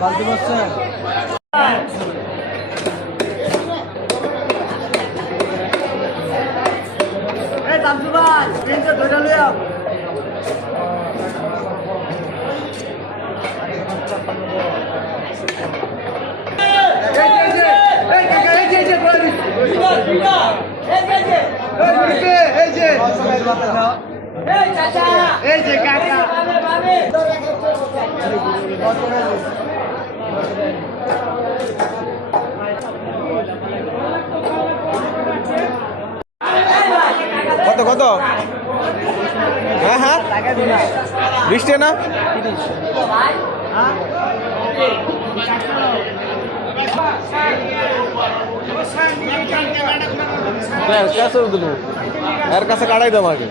বালতি বসছে কত কত? হ্যাঁ হ্যাঁ 20 টাকা না? এর কাছে কাটাই দাও আগে।